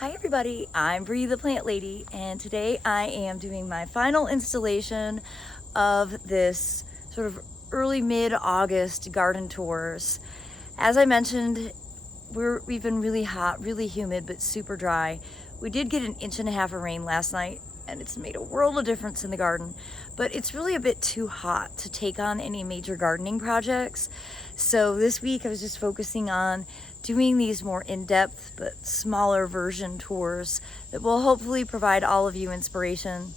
Hi everybody, I'm Bree the Plant Lady, and today I am doing my final installation of this sort of early mid-August garden tours. As I mentioned, we've been really hot, really humid, but super dry. We did get 1.5 inches of rain last night, and it's made a world of difference in the garden, but it's really a bit too hot to take on any major gardening projects. So this week I was just focusing on doing these more in-depth but smaller version tours that will hopefully provide all of you inspiration.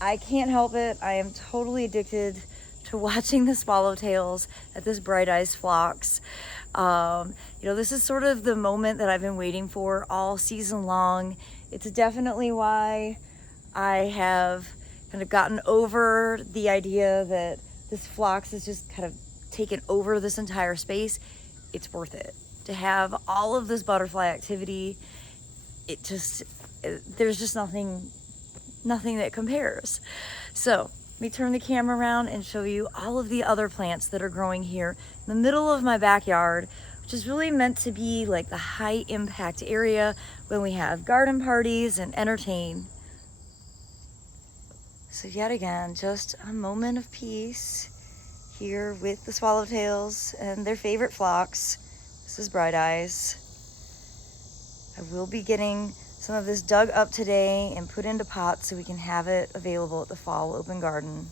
I can't help it. I am totally addicted to watching the swallowtails at this bright eyes phlox. This is sort of the moment that I've been waiting for all season long. It's definitely why I have kind of gotten over the idea that this phlox is just kind of taken over this entire space. It's worth it to have all of this butterfly activity. There's just nothing that compares. So let me turn the camera around and show you all of the other plants that are growing here in the middle of my backyard, which is really meant to be like the high impact area when we have garden parties and entertain. So yet again, just a moment of peace here with the swallowtails and their favorite phlox. This is Bright Eyes. I will be getting some of this dug up today and put into pots so we can have it available at the fall open garden.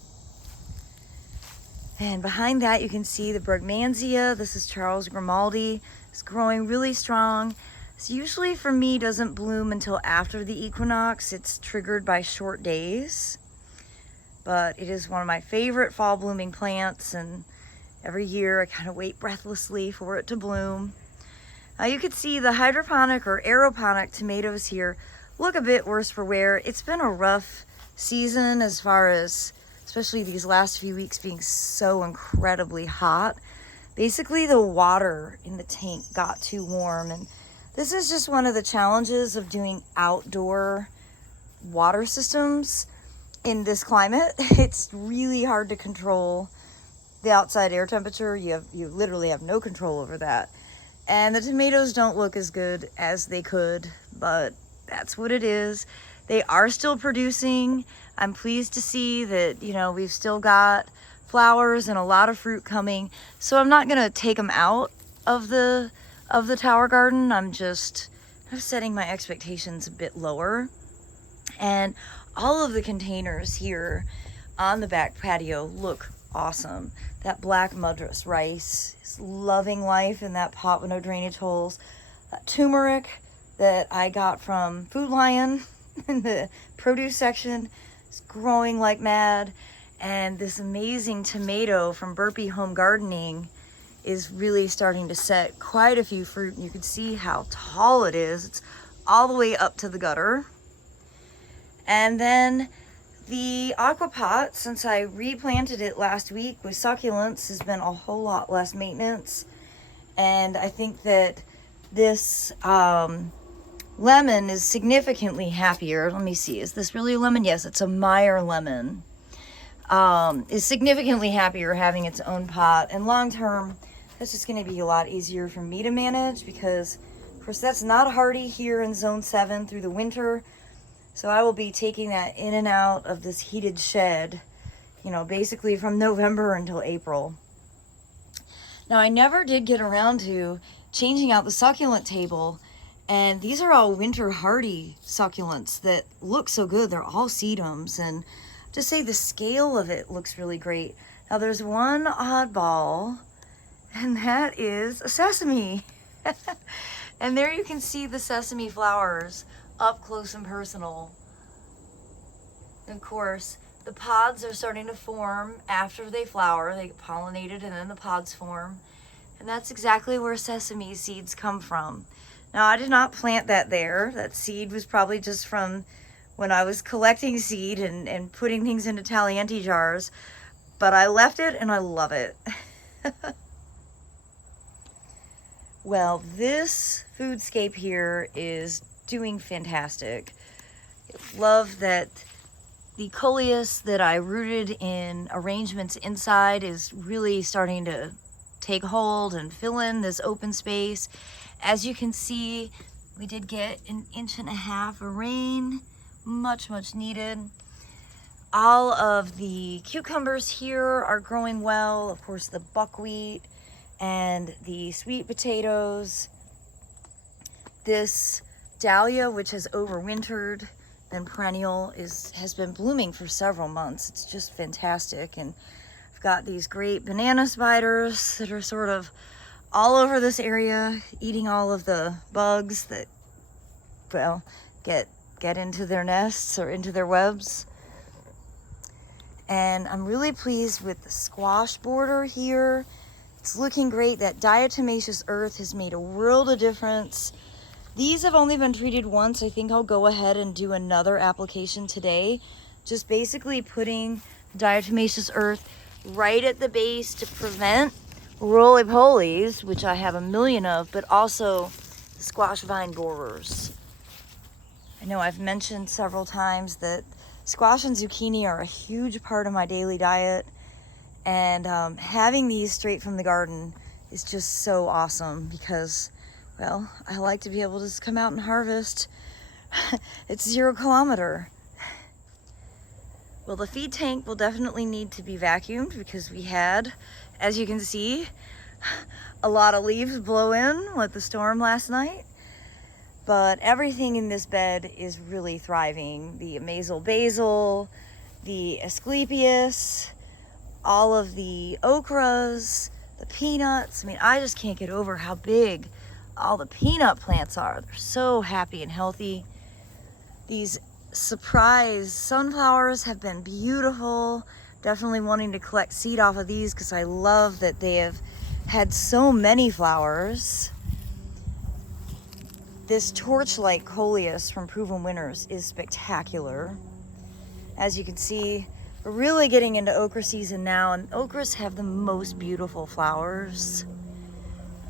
And behind that you can see the Brugmansia. This is Charles Grimaldi. It's growing really strong. This usually for me doesn't bloom until after the equinox. It's triggered by short days. But it is one of my favorite fall blooming plants, and every year I kind of wait breathlessly for it to bloom. You can see the hydroponic or aeroponic tomatoes here look a bit worse for wear. It's been a rough season as far as, especially these last few weeks being so incredibly hot. Basically the water in the tank got too warm, and this is just one of the challenges of doing outdoor water systems in this climate. It's really hard to control the outside air temperature. You literally have no control over that. And the tomatoes don't look as good as they could, but that's what it is. They are still producing. I'm pleased to see that, we've still got flowers and a lot of fruit coming. So I'm not gonna take them out of the tower garden. I'm just setting my expectations a bit lower. And all of the containers here on the back patio look awesome. That black madras rice is loving life in that pot with no drainage holes. That turmeric that I got from Food Lion in the produce section is growing like mad. And this amazing tomato from Burpee Home Gardening is really starting to set quite a few fruit. You can see how tall it is. It's all the way up to the gutter. And then the aqua pot, since I replanted it last week with succulents, has been a whole lot less maintenance. And I think that this lemon is significantly happier. Let me see, is this really a lemon? Yes, it's a Meyer lemon. Is significantly happier having its own pot. And long term, that's just going to be a lot easier for me to manage because, of course, that's not hardy here in Zone 7 through the winter. So I will be taking that in and out of this heated shed, basically from November until April. Now, I never did get around to changing out the succulent table, and these are all winter hardy succulents that look so good. They're all sedums, and to say the scale of it looks really great. Now, there's one oddball, and that is a sesame. And there you can see the sesame flowers up close and personal. And of course, the pods are starting to form after they flower. They get pollinated and then the pods form. And that's exactly where sesame seeds come from. Now, I did not plant that there. That seed was probably just from when I was collecting seed and putting things into Talienti jars. But I left it and I love it. Well, this foodscape here is doing fantastic. Love that the coleus that I rooted in arrangements inside is really starting to take hold and fill in this open space. As you can see, We did get 1.5 inches of rain, much needed. All of the cucumbers here are growing well. Of course, the buckwheat and the sweet potatoes. This dahlia, which has overwintered and perennial, has been blooming for several months. It's just fantastic. And I've got these great banana spiders that are sort of all over this area, eating all of the bugs that, well, get into their nests or into their webs. And I'm really pleased with the squash border here. It's looking great. That diatomaceous earth has made a world of difference. These have only been treated once. I think I'll go ahead and do another application today. Just basically putting diatomaceous earth right at the base to prevent roly-polies, which I have a million of, but also the squash vine borers. I know I've mentioned several times that squash and zucchini are a huge part of my daily diet, and having these straight from the garden is just so awesome because, well, I like to be able to just come out and harvest. It's 0 kilometer. Well, the feed tank will definitely need to be vacuumed because we had, as you can see, a lot of leaves blow in with the storm last night. But everything in this bed is really thriving. The amazel basil, the asclepias, all of the okras, the peanuts. I mean, I just can't get over how big all the peanut plants are. They're so happy and healthy. These surprise sunflowers have been beautiful. Definitely wanting to collect seed off of these because I love that they have had so many flowers. This torchlight coleus from Proven Winners is spectacular. As you can see, we're really getting into okra season now, and okras have the most beautiful flowers.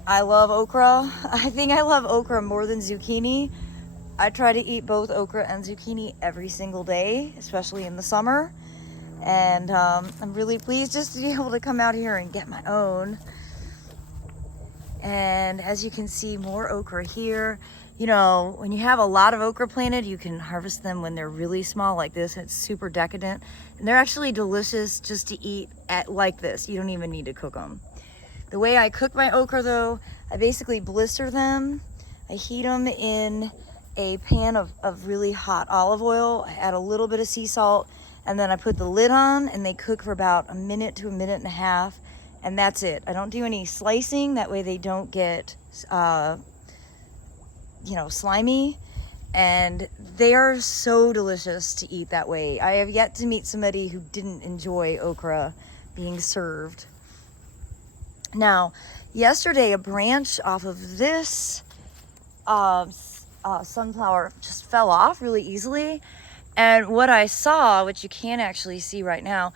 I love okra. I think I love okra more than zucchini. I try to eat both okra and zucchini every single day, especially in the summer. And I'm really pleased just to be able to come out here and get my own. And as you can see, more okra here. You know, when you have a lot of okra planted, you can harvest them when they're really small like this. It's super decadent. And they're actually delicious just to eat like this. You don't even need to cook them. The way I cook my okra though, I basically blister them. I heat them in a pan of really hot olive oil. I add a little bit of sea salt, and then I put the lid on, and they cook for about 1 minute to 1.5 minutes, and that's it. I don't do any slicing. That way they don't get, slimy. And they are so delicious to eat that way. I have yet to meet somebody who didn't enjoy okra being served. Now, yesterday, a branch off of this sunflower just fell off really easily. And what I saw, which you can't actually see right now,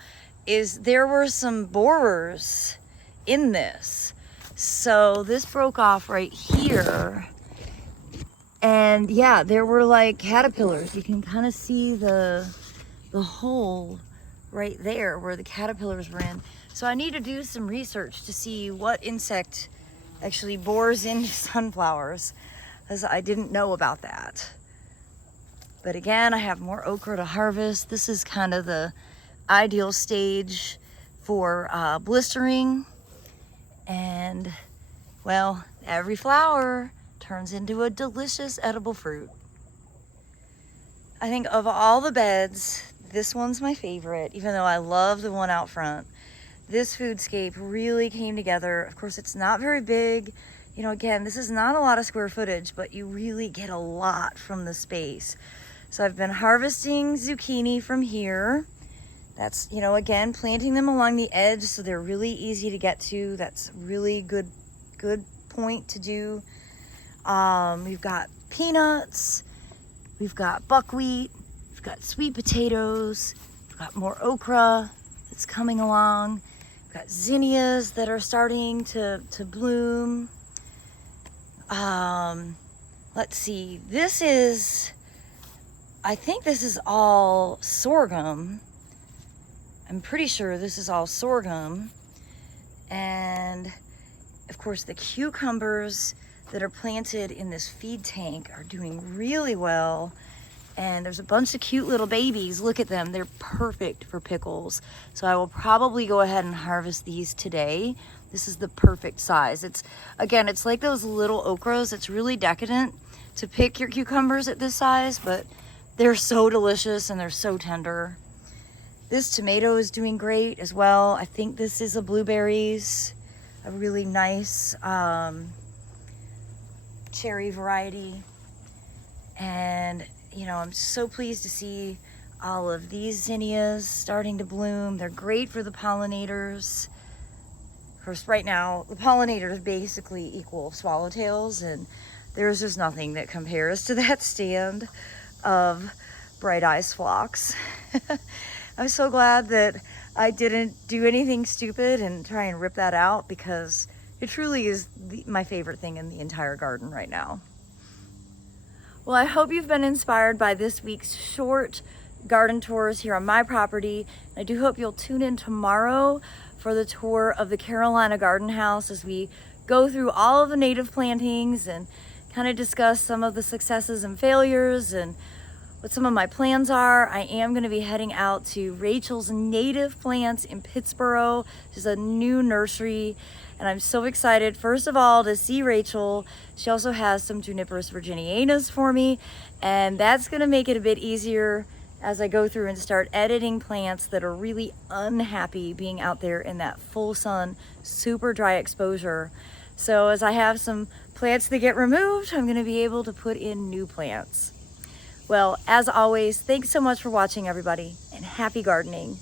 is there were some borers in this. So this broke off right here. And yeah, there were like caterpillars. You can kind of see the hole right there where the caterpillars were in. So I need to do some research to see what insect actually bores into sunflowers, because I didn't know about that. But again, I have more okra to harvest. This is kind of the ideal stage for blistering. And well, every flower turns into a delicious edible fruit. I think of all the beds, this one's my favorite, even though I love the one out front. This foodscape really came together. Of course, it's not very big. You know, again, this is not a lot of square footage, but you really get a lot from the space. So I've been harvesting zucchini from here. That's, you know, again, planting them along the edge so they're really easy to get to. That's really good point to do. We've got peanuts, we've got buckwheat, we've got sweet potatoes, we've got more okra that's coming along. We've got zinnias that are starting to bloom. Let's see, I think this is all sorghum. I'm pretty sure this is all sorghum. And of course the cucumbers that are planted in this feed tank are doing really well. And there's a bunch of cute little babies. Look at them. They're perfect for pickles. So I will probably go ahead and harvest these today. This is the perfect size. It's like those little okras. It's really decadent to pick your cucumbers at this size, but they're so delicious and they're so tender. This tomato is doing great as well. I think this is a blueberries, a really nice cherry variety. And you know, I'm so pleased to see all of these zinnias starting to bloom. They're great for the pollinators. Of course, right now, the pollinators basically equal swallowtails, and there's just nothing that compares to that stand of bright eyes phlox. I'm so glad that I didn't do anything stupid and try and rip that out, because it truly is my favorite thing in the entire garden right now. Well, I hope you've been inspired by this week's short garden tours here on my property. I do hope you'll tune in tomorrow for the tour of the Carolina Garden House as we go through all of the native plantings and kind of discuss some of the successes and failures and what some of my plans are. I am going to be heading out to Rachel's Native Plants in Pittsburgh, which is a new nursery. And I'm so excited, first of all, to see Rachel. She also has some Juniperus virginianus for me, and that's gonna make it a bit easier as I go through and start editing plants that are really unhappy being out there in that full sun, super dry exposure. So as I have some plants that get removed, I'm gonna be able to put in new plants. Well, as always, thanks so much for watching, everybody, and happy gardening.